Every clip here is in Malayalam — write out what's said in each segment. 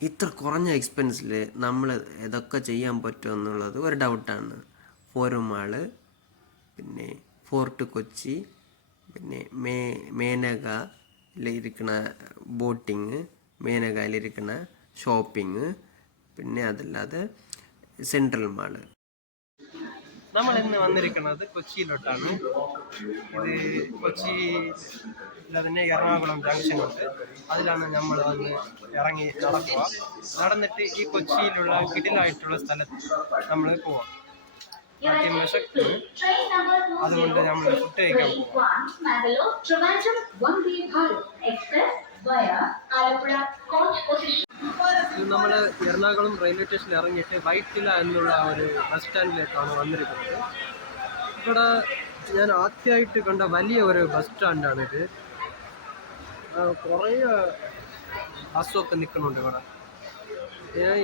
ഇത്ര കുറഞ്ഞ എക്സ്പെൻസിൽ നമ്മൾ ഇതൊക്കെ ചെയ്യാൻ പറ്റുമെന്നുള്ളത് ഒരു ഡൗട്ടാണ്. ഫോറം മാള്, പിന്നെ ഫോർട്ട് കൊച്ചി, പിന്നെ മേനകയിലിരിക്കുന്ന ബോട്ടിങ്, മേനകയിലിരിക്കുന്ന ഷോപ്പിങ്, പിന്നെ അതല്ലാതെ സെൻട്രൽ മാള്. നമ്മൾ ഇന്ന് വന്നിരിക്കുന്നത് കൊച്ചിയിലോട്ടാണ്. ഇത് കൊച്ചി തന്നെ എറണാകുളം ജംഗ്ഷൻ ഉണ്ട്. അതിലാണ് നമ്മൾ വന്ന് ഇറങ്ങി നടക്കുക. നടന്നിട്ട് ഈ കൊച്ചിയിലുള്ള കിടിലായിട്ടുള്ള സ്ഥലത്ത് നമ്മൾ പോവാം. ആദ്യം വിശക്കുന്നു, അതുകൊണ്ട് നമ്മൾ ഫുഡ് കഴിക്കാൻ പോവാം. നമ്മൾ എറണാകുളം റെയിൽവേ സ്റ്റേഷനിൽ ഇറങ്ങിയിട്ട് വൈറ്റില എന്നുള്ള ഒരു ബസ് സ്റ്റാൻഡിലേക്കാണ് വന്നിരിക്കുന്നത്. ഇവിടെ ഞാൻ ആദ്യമായിട്ട് കണ്ട വലിയ ഒരു ബസ് സ്റ്റാൻഡാണിത്. കുറേ ബസ്സൊക്കെ നിൽക്കുന്നുണ്ട് ഇവിടെ. ഞാൻ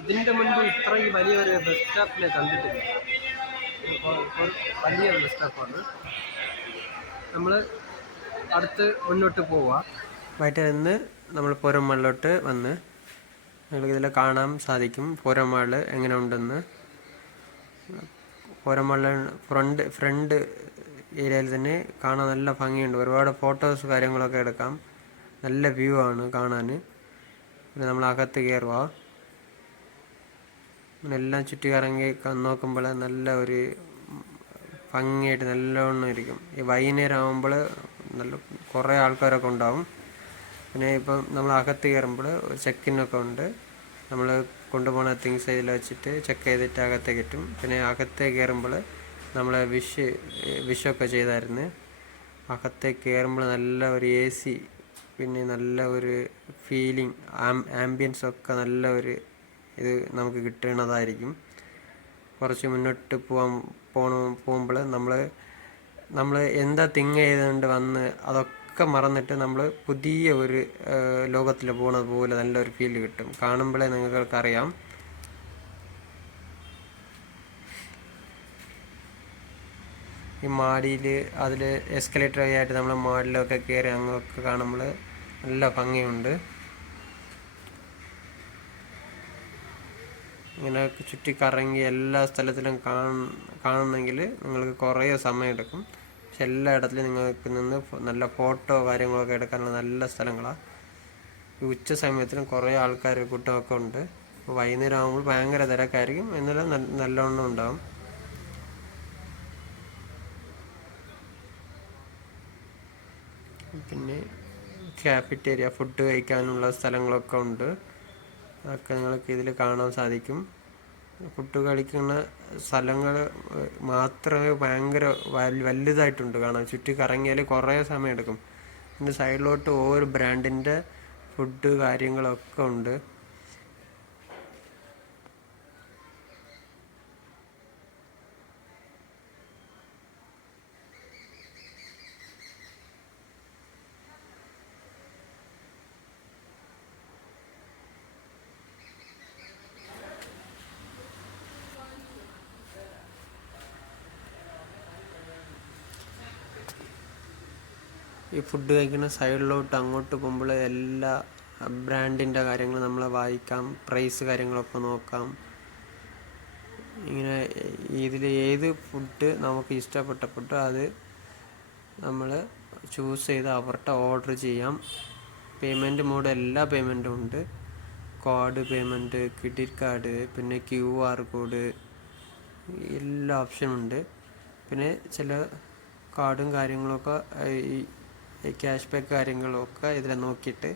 ഇതിൻ്റെ മുൻപ് ഇത്രയും വലിയൊരു ബസ് സ്റ്റോപ്പിനെ കണ്ടിട്ടില്ല. വലിയ ബസ് സ്റ്റോപ്പാണ്. നമ്മൾ അടുത്ത് മുന്നോട്ട് പോവുക. വൈറ്റിൽ നിന്ന് നമ്മൾ പോരമ്മളിലോട്ട് വന്ന് നിങ്ങൾക്കിതിൽ കാണാൻ സാധിക്കും പോരമാൾ എങ്ങനെ ഉണ്ടെന്ന്. പോരമാൾ ഫ്രണ്ട് ഏരിയയിൽ തന്നെ കാണാൻ നല്ല ഭംഗിയുണ്ട്. ഒരുപാട് ഫോട്ടോസ് കാര്യങ്ങളൊക്കെ എടുക്കാം. നല്ല വ്യൂ ആണ് കാണാൻ. പിന്നെ നമ്മൾ അകത്ത് കയറുക. എല്ലാം ചുറ്റി കറങ്ങി നോക്കുമ്പോൾ നല്ല ഒരു ഭംഗിയായിട്ട് നല്ലോണം ഇരിക്കും. ഈ വൈകുന്നേരം ആകുമ്പോൾ നല്ല കുറേ ആൾക്കാരൊക്കെ ഉണ്ടാവും. പിന്നെ ഇപ്പം നമ്മൾ അകത്ത് കയറുമ്പോൾ ചെക്കിനൊക്കെ ഉണ്ട്. നമ്മൾ കൊണ്ടുപോകുന്ന തിങ്സ് ഇതിൽ വെച്ചിട്ട് ചെക്ക് ചെയ്തിട്ട് അകത്തേക്ക് കയറ്റും. പിന്നെ അകത്തേക്ക് കയറുമ്പോൾ നമ്മൾ വിഷൊക്കെ ചെയ്തായിരുന്നു. അകത്തേക്ക് കയറുമ്പോൾ നല്ല ഒരു AC, പിന്നെ നല്ല ഒരു ഫീലിംഗ്, ആംബിയൻസ് ഒക്കെ നല്ല ഒരു ഇത് നമുക്ക് കിട്ടുന്നതായിരിക്കും. കുറച്ച് മുന്നോട്ട് പോകുമ്പോൾ നമ്മൾ എന്താ തിങ്ക് ചെയ്തുകൊണ്ട് വന്ന് അതൊക്കെ മറന്നിട്ട് നമ്മൾ പുതിയ ഒരു ലോകത്തിൽ പോകുന്നത് പോലെ നല്ലൊരു ഫീൽ കിട്ടും. കാണുമ്പോഴേ നിങ്ങൾക്കറിയാം. ഈ മാടിയിൽ അതിൽ എസ്കലേറ്റർ ആയിട്ട് നമ്മൾ മാടിലൊക്കെ കയറി അങ്ങൊക്കെ കാണുമ്പോൾ നല്ല ഭംഗിയുണ്ട്. ഇങ്ങനെ ചുറ്റിക്കറങ്ങി എല്ലാ സ്ഥലത്തിലും കാണണമെങ്കിൽ നിങ്ങൾക്ക് കുറേ സമയം എടുക്കും. പക്ഷെ എല്ലായിടത്തിലും നിങ്ങൾക്ക് നിന്ന് നല്ല ഫോട്ടോ കാര്യങ്ങളൊക്കെ എടുക്കാനുള്ള നല്ല സ്ഥലങ്ങളാണ്. ഈ ഉച്ച സമയത്തിലും കുറേ ആൾക്കാർ കൂട്ടമൊക്കെ ഉണ്ട്. അപ്പോൾ വൈകുന്നേരം ആകുമ്പോൾ ഭയങ്കര തിരക്കായിരിക്കും, എന്നാലും നല്ലോണം ഉണ്ടാകും. പിന്നെ കാഫറ്റേരിയ, ഫുഡ് കഴിക്കാനുള്ള സ്ഥലങ്ങളൊക്കെ ഉണ്ട്. അതൊക്കെ നിങ്ങൾക്ക് ഇതിൽ കാണാൻ സാധിക്കും. ഫുഡ് കഴിക്കുന്ന സ്ഥലങ്ങൾ മാത്രമേ ഭയങ്കര വലുതായിട്ടുണ്ട് കാണാൻ. ചുറ്റി കറങ്ങിയാൽ കുറേ സമയം എടുക്കും. ഇതിൻ്റെ സൈഡിലോട്ട് ഓരോ ബ്രാൻഡിൻ്റെ ഫുഡ് കാര്യങ്ങളൊക്കെ ഉണ്ട്. ഈ ഫുഡ് കഴിക്കുന്ന സൈഡിലോട്ട് അങ്ങോട്ട് പോകുമ്പോൾ എല്ലാ ബ്രാൻഡിൻ്റെ കാര്യങ്ങൾ നമ്മൾ വായിക്കാം, പ്രൈസ് കാര്യങ്ങളൊക്കെ നോക്കാം. ഇങ്ങനെ ഇതിൽ ഏത് ഫുഡ് നമുക്ക് ഇഷ്ടപ്പെട്ട അത് നമ്മൾ ചൂസ് ചെയ്ത് അവരുടെ ഓർഡർ ചെയ്യാം. പേയ്മെൻറ്റ് മോഡ് എല്ലാ പേയ്മെൻറ്റും ഉണ്ട്. കാർഡ് പേയ്മെൻറ്റ്, ക്രെഡിറ്റ് കാർഡ്, പിന്നെ QR കോഡ്, എല്ലാ ഓപ്ഷനും ഉണ്ട്. പിന്നെ ചില കാർഡും കാര്യങ്ങളൊക്കെ ഈ ക്യാഷ് ബാക്ക് കാര്യങ്ങളൊക്കെ ഇതിൽ നോക്കിയിട്ട്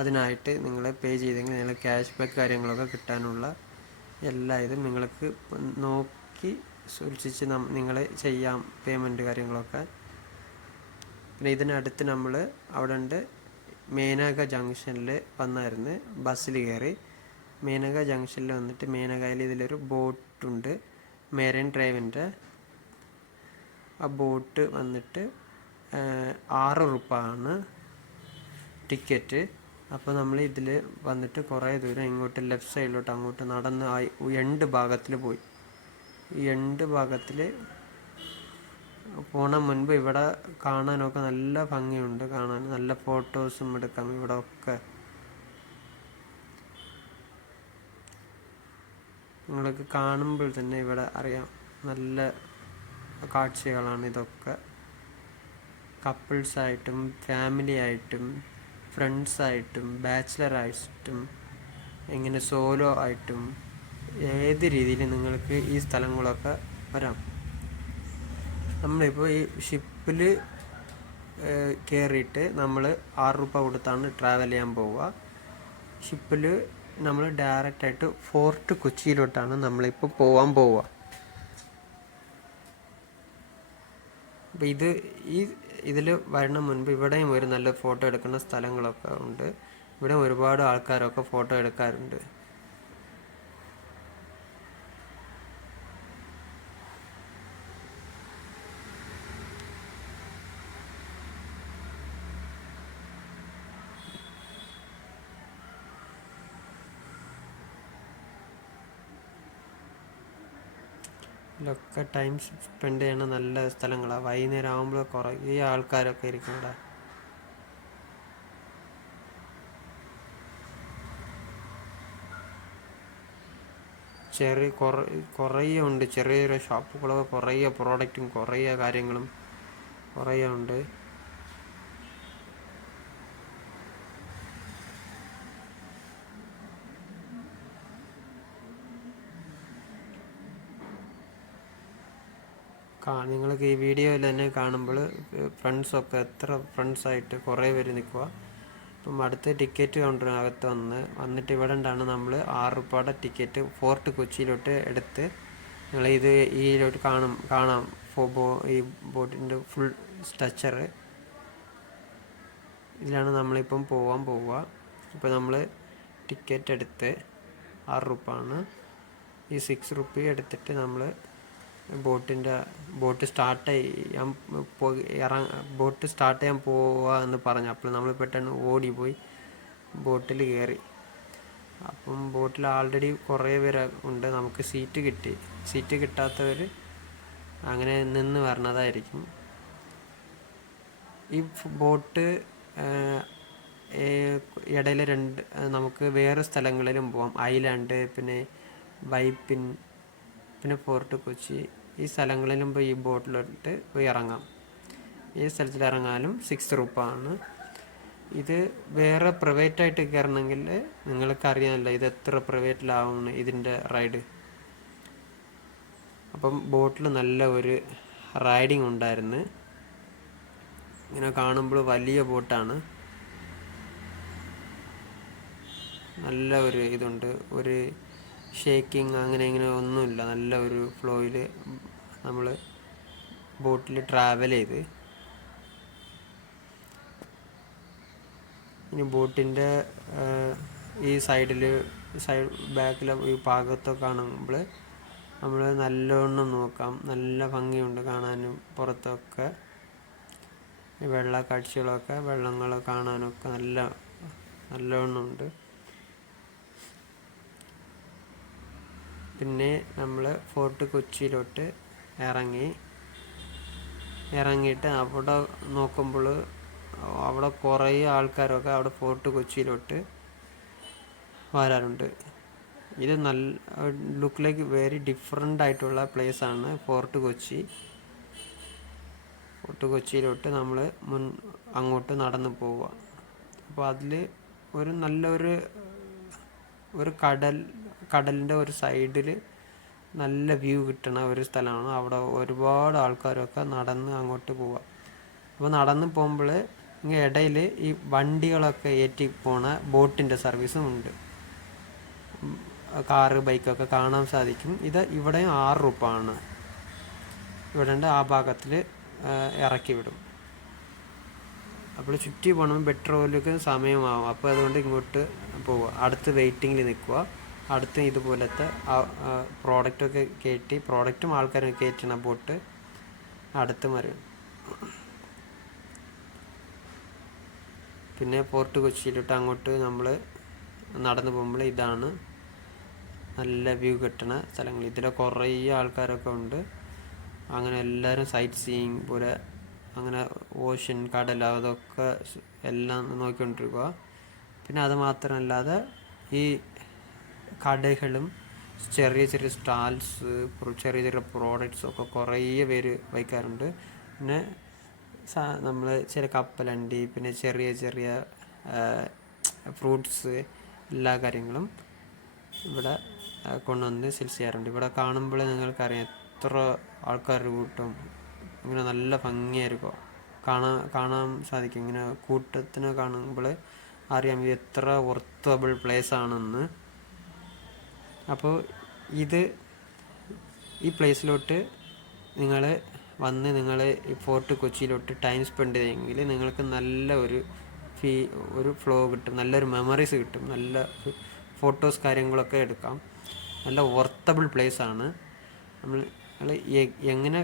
അതിനായിട്ട് നിങ്ങൾ പേ ചെയ്തെങ്കിൽ നിങ്ങൾ ക്യാഷ് ബാക്ക് കാര്യങ്ങളൊക്കെ കിട്ടാനുള്ള എല്ലാ ഇതും നിങ്ങൾക്ക് നോക്കി സൂക്ഷിച്ച് നിങ്ങൾ ചെയ്യാം പേയ്മെൻറ്റ് കാര്യങ്ങളൊക്കെ. പിന്നെ ഇതിനടുത്ത് നമ്മൾ അവിടെ ഉണ്ട് മേനക ജംഗ്ഷനിൽ വന്നായിരുന്നു. ബസ്സിൽ കയറി മേനക ജംഗ്ഷനിൽ വന്നിട്ട് മേനകയിൽ ഇതിലൊരു ബോട്ടുണ്ട്, മെറൈൻ ഡ്രൈവിൻ്റെ. ആ ബോട്ട് വന്നിട്ട് 6 രൂപയാണ് ടിക്കറ്റ്. അപ്പോൾ നമ്മൾ ഇതിൽ വന്നിട്ട് കുറേ ദൂരം ഇങ്ങോട്ട് ലെഫ്റ്റ് സൈഡിലോട്ട് അങ്ങോട്ട് നടന്ന് എണ്ട് ഭാഗത്തിൽ പോയി. ഈ എണ്ട് ഭാഗത്തിൽ പോണ മുൻപ് ഇവിടെ കാണാനൊക്കെ നല്ല ഭംഗിയുണ്ട്. കാണാൻ നല്ല ഫോട്ടോസും എടുക്കാം ഇവിടെ ഒക്കെ. നിങ്ങൾക്ക് കാണുമ്പോൾ തന്നെ ഇവിടെ അറിയാം, നല്ല കാഴ്ചകളാണ് ഇതൊക്കെ. കപ്പിൾസായിട്ടും ഫാമിലി ആയിട്ടും ഫ്രണ്ട്സായിട്ടും ബാച്ചിലറായിട്ടും ഇങ്ങനെ സോലോ ആയിട്ടും ഏത് രീതിയിൽ നിങ്ങൾക്ക് ഈ സ്ഥലങ്ങളൊക്കെ വരാം. നമ്മളിപ്പോൾ ഈ ഷിപ്പിൽ കയറിയിട്ട് നമ്മൾ 6 രൂപ കൊടുത്താണ് ട്രാവൽ ചെയ്യാൻ പോവുക. ഷിപ്പിൽ നമ്മൾ ഡയറക്റ്റായിട്ട് ഫോർട്ട് കൊച്ചിയിലോട്ടാണ് നമ്മളിപ്പോൾ പോകാൻ പോവുക. അപ്പോൾ ഇതിൽ വരണ മുൻപ് ഇവിടെയും ഒരു നല്ല ഫോട്ടോ എടുക്കുന്ന സ്ഥലങ്ങളൊക്കെ ഉണ്ട്. ഇവിടെ ഒരുപാട് ആൾക്കാരൊക്കെ ഫോട്ടോ എടുക്കാറുണ്ട്. ഇതിലൊക്കെ ടൈം സ്പെൻഡ് ചെയ്യണ നല്ല സ്ഥലങ്ങളാണ്. വൈകുന്നേരം ആകുമ്പോൾ കുറേ ആൾക്കാരൊക്കെ ഇരിക്കും ഇവിടെ. കുറേ ഉണ്ട്, ചെറിയ ചെറിയ ഷോപ്പുകളൊക്കെ കുറേ പ്രോഡക്റ്റും കുറേ കാര്യങ്ങളും കുറേ ഉണ്ട്. നിങ്ങൾക്ക് ഈ വീഡിയോയിൽ തന്നെ കാണുമ്പോൾ ഫ്രണ്ട്സൊക്കെ എത്ര ഫ്രണ്ട്സായിട്ട് കുറേ പേര് നിൽക്കുക. ഇപ്പം അടുത്ത് ടിക്കറ്റ് കൗണ്ടറിനകത്ത് വന്നിട്ട് ഇവിടെ ഉണ്ടാണ് നമ്മൾ 6 രൂപയുടെ ടിക്കറ്റ് ഫോർട്ട് കൊച്ചിയിലോട്ട് എടുത്ത് നിങ്ങൾ ഇതിലോട്ട് കാണാം ഈ ബോട്ടിൻ്റെ ഫുൾ സ്ട്രക്ചർ. ഇതിലാണ് നമ്മളിപ്പം പോകാൻ പോവുക. ഇപ്പോൾ നമ്മൾ ടിക്കറ്റ് എടുത്ത് 6 രൂപ ആണ്. ഈ 6 രൂപ എടുത്തിട്ട് നമ്മൾ ബോട്ട് സ്റ്റാർട്ട് ചെയ്യാൻ പോവുക എന്ന് പറഞ്ഞു. അപ്പോൾ നമ്മൾ പെട്ടെന്ന് ഓടിപ്പോയി ബോട്ടിൽ കയറി. അപ്പം ബോട്ടിൽ ആൾറെഡി കുറേ പേര് ഉണ്ട്. നമുക്ക് സീറ്റ് കിട്ടാത്തവർ അങ്ങനെ നിന്ന് വരണതായിരിക്കും. ഈ ബോട്ട് ഇടയിൽ നമുക്ക് വേറെ സ്ഥലങ്ങളിലും പോവാം. ഐലാൻഡ്, പിന്നെ വൈപ്പിൻ, പിന്നെ ഫോർട്ട് കൊച്ചി, ഈ സ്ഥലങ്ങളിലും പോയി ഈ ബോട്ടിലോട്ട് പോയി ഇറങ്ങാം. ഈ സ്ഥലത്തിൽ ഇറങ്ങാനും 6 രൂപ ആണ്. ഇത് വേറെ പ്രൈവറ്റായിട്ട് കയറണമെങ്കിൽ നിങ്ങൾക്കറിയാമല്ലോ ഇത് എത്ര പ്രൈവറ്റിലാവുമെന്ന് ഇതിൻ്റെ റൈഡ്. അപ്പം ബോട്ടിൽ നല്ല ഒരു റൈഡിങ് ഉണ്ടായിരുന്നു. ഇങ്ങനെ കാണുമ്പോൾ വലിയ ബോട്ടാണ്, നല്ല ഒരു ഇതുണ്ട്, ഒരു ഷേക്കിങ് അങ്ങനെ ഇങ്ങനെ ഒന്നുമില്ല. നല്ല ഒരു ഫ്ലോയിൽ നമ്മൾ ബോട്ടിൽ ട്രാവൽ ചെയ്ത്. ഇനി ബോട്ടിൻ്റെ ഈ ബാക്കിൽ ഈ ഭാഗത്തൊക്കെ കാണുമ്പോൾ നമ്മൾ നല്ലോണം നോക്കാം. നല്ല ഭംഗിയുണ്ട് കാണാനും. പുറത്തൊക്കെ വെള്ള കാഴ്ചകളൊക്കെ, വെള്ളങ്ങൾ കാണാനൊക്കെ നല്ലോണം ഉണ്ട്. പിന്നെ നമ്മൾ ഫോർട്ട് കൊച്ചിയിലോട്ട് ഇറങ്ങിയിട്ട് അവിടെ നോക്കുമ്പോൾ അവിടെ കുറേ ആൾക്കാരൊക്കെ അവിടെ ഫോർട്ട് കൊച്ചിയിലോട്ട് വരാറുണ്ട്. ഇത് ലുക്ക് ലൈക്ക് വെരി ഡിഫറെൻ്റ് ആയിട്ടുള്ള പ്ലേസാണ് ഫോർട്ട് കൊച്ചി. ഫോർട്ട് കൊച്ചിയിലോട്ട് നമ്മൾ അങ്ങോട്ട് നടന്നു പോവുക. അപ്പോൾ അതിൽ നല്ലൊരു കടലിൻ്റെ ഒരു സൈഡിൽ നല്ല വ്യൂ കിട്ടുന്ന ഒരു സ്ഥലമാണ്. അവിടെ ഒരുപാട് ആൾക്കാരൊക്കെ നടന്ന് അങ്ങോട്ട് പോവുക. അപ്പോൾ നടന്ന് പോകുമ്പോൾ ഇടയിൽ ഈ വണ്ടികളൊക്കെ ഏറ്റി പോണ ബോട്ടിൻ്റെ സർവീസും ഉണ്ട്. കാറ്, ബൈക്കൊക്കെ കാണാൻ സാധിക്കും. ഇവിടെയും 6 രൂപ ആണ്. ഇവിടെ ഉണ്ട്, ആ ഭാഗത്തിൽ ഇറക്കി വിടും. അപ്പോൾ ചുറ്റി പോകണമെങ്കിൽ പെട്രോലിക്ക് സമയമാവും. അപ്പോൾ അതുകൊണ്ട് ഇങ്ങോട്ട് പോവുക. അടുത്ത് വെയിറ്റിങ്ങിൽ നിൽക്കുക. അടുത്ത് ഇതുപോലത്തെ പ്രോഡക്റ്റൊക്കെ പ്രോഡക്റ്റും ആൾക്കാരും കയറ്റണ ബോട്ട് അടുത്ത് വരും. പിന്നെ ഫോർട്ട് കൊച്ചിയിലോട്ട് അങ്ങോട്ട് നമ്മൾ നടന്നു പോകുമ്പോൾ ഇതാണ് നല്ല വ്യൂ കിട്ടുന്ന സ്ഥലങ്ങൾ. ഇതിൽ കുറേ ആൾക്കാരൊക്കെ ഉണ്ട്. അങ്ങനെ എല്ലാവരും സൈറ്റ് സീയിങ് പോലെ അങ്ങനെ ഓഷ്യൻ, കടൽ, അതൊക്കെ എല്ലാം നോക്കിക്കൊണ്ടിരിക്കുക. പിന്നെ അത് മാത്രമല്ലാതെ ഈ കടകളും ചെറിയ ചെറിയ സ്റ്റാൾസ്, ചെറിയ ചെറിയ പ്രോഡക്റ്റ്സ് ഒക്കെ കുറേ പേര് വയ്ക്കാറുണ്ട്. പിന്നെ നമ്മൾ ചില കപ്പലണ്ടി, പിന്നെ ചെറിയ ചെറിയ ഫ്രൂട്ട്സ്, എല്ലാ കാര്യങ്ങളും ഇവിടെ കൊണ്ടുവന്ന് സെയിൽ ചെയ്യാറുണ്ട്. ഇവിടെ കാണുമ്പോൾ നിങ്ങൾക്കറിയാം എത്ര ആൾക്കാർ കൂട്ടം, ഇങ്ങനെ നല്ല ഭംഗിയായിരിക്കും കാണാൻ സാധിക്കും. ഇങ്ങനെ കൂട്ടത്തിന് കാണുമ്പോൾ അറിയാം ഇത് എത്ര വർത്തബിൾ പ്ലേസ് ആണെന്ന്. അപ്പോൾ ഈ പ്ലേസിലോട്ട് നിങ്ങൾ വന്ന് നിങ്ങൾ ഈ ഫോർട്ട് കൊച്ചിയിലോട്ട് ടൈം സ്പെൻഡ് ചെയ്തെങ്കിൽ നിങ്ങൾക്ക് നല്ല ഒരു ഫ്ലോ കിട്ടും, നല്ലൊരു മെമ്മറീസ് കിട്ടും, നല്ല ഫോട്ടോസ് കാര്യങ്ങളൊക്കെ എടുക്കാം. നല്ല വർത്തബിൾ പ്ലേസാണ്. നമ്മൾ എങ്ങനെ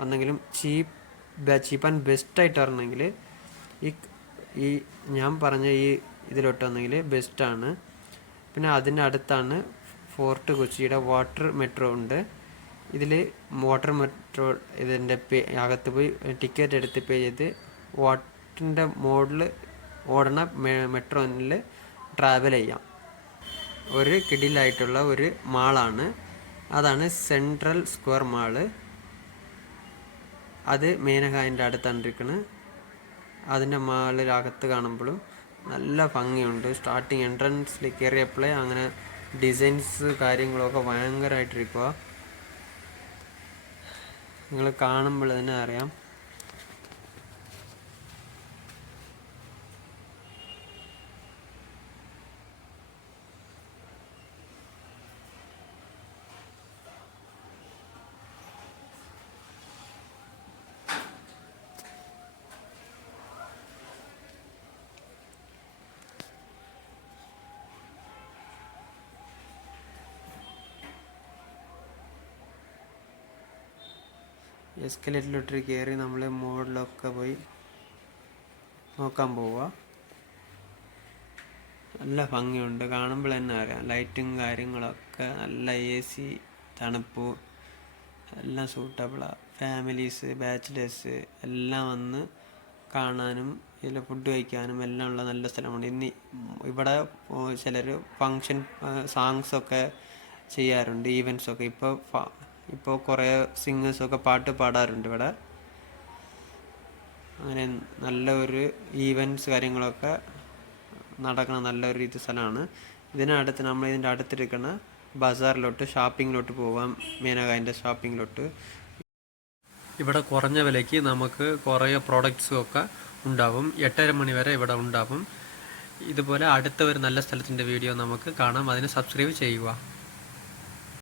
വന്നെങ്കിലും ചീപ്പ് ആൻഡ് ബെസ്റ്റായിട്ട് വരണമെങ്കിൽ ഈ ഞാൻ പറഞ്ഞ ഇതിലോട്ട് വന്നെങ്കിൽ ബെസ്റ്റാണ്. പിന്നെ അതിൻ്റെ അടുത്താണ് ഫോർട്ട് കൊച്ചിയുടെ വാട്ടർ മെട്രോ ഉണ്ട്. ഇതിൽ വാട്ടർ മെട്രോ ഇതിൻ്റെ അകത്ത് പോയി ടിക്കറ്റ് എടുത്ത് പേ ചെയ്ത് വാട്ടറിൻ്റെ മോഡിൽ ഓടണ മെട്രോയിൽ ട്രാവൽ ചെയ്യാം. ഒരു കിടിലായിട്ടുള്ള ഒരു മാളാണ്, അതാണ് സെൻട്രൽ സ്ക്വയർ മാള്. അത് മേനകാൻ്റെ അടുത്താണ് ഇരിക്കുന്നത്. അതിൻ്റെ മാളിലകത്ത് കാണുമ്പോഴും നല്ല ഭംഗിയുണ്ട്. സ്റ്റാർട്ടിങ് എൻട്രൻസിൽ കയറിയപ്പോഴേ അങ്ങനെ ഡിസൈൻസ് കാര്യങ്ങളൊക്കെ ഭയങ്കരമായിട്ടിരിക്കുക. നിങ്ങൾ കാണുമ്പോൾ തന്നെ അറിയാം. എസ്കലേറ്ററിലോട്ട് കയറി നമ്മൾ മോഡിലൊക്കെ പോയി നോക്കാൻ പോവുക. നല്ല ഭംഗിയുണ്ട്, കാണുമ്പോൾ തന്നെ അറിയാം. ലൈറ്റും കാര്യങ്ങളൊക്കെ നല്ല AC, തണുപ്പ് എല്ലാം സൂട്ടബിളാണ്. ഫാമിലീസ്, ബാച്ചിലേഴ്സ് എല്ലാം വന്ന് കാണാനും ഇതിൽ ഫുഡ് കഴിക്കാനും എല്ലാം ഉള്ള നല്ല സ്ഥലമാണ്. ഇവിടെ ചിലർ ഫങ്ഷൻ സോങ്സൊക്കെ ചെയ്യാറുണ്ട്, ഈവൻസൊക്കെ. ഇപ്പോൾ കുറേ സിംഗേഴ്സൊക്കെ പാട്ട് പാടാറുണ്ട് ഇവിടെ. അങ്ങനെ നല്ല ഒരു ഈവൻറ്റ്സ് കാര്യങ്ങളൊക്കെ നടക്കുന്ന നല്ലൊരു സ്ഥലമാണ്. ഇതിനടുത്ത് നമ്മൾ ഇതിൻ്റെ അടുത്തിരിക്കുന്ന ബസാറിലോട്ട് ഷോപ്പിങ്ങിലോട്ട് പോകാം, മേനകാൻ്റെ ഷോപ്പിങ്ങിലോട്ട്. ഇവിടെ കുറഞ്ഞ വിലയ്ക്ക് നമുക്ക് കുറേ പ്രോഡക്റ്റ്സും ഒക്കെ ഉണ്ടാവും. 8:30 മണി വരെ ഇവിടെ ഉണ്ടാവും. ഇതുപോലെ അടുത്ത ഒരു നല്ല സ്ഥലത്തിൻ്റെ വീഡിയോ നമുക്ക് കാണാം. അതിന് സബ്സ്ക്രൈബ് ചെയ്യുക.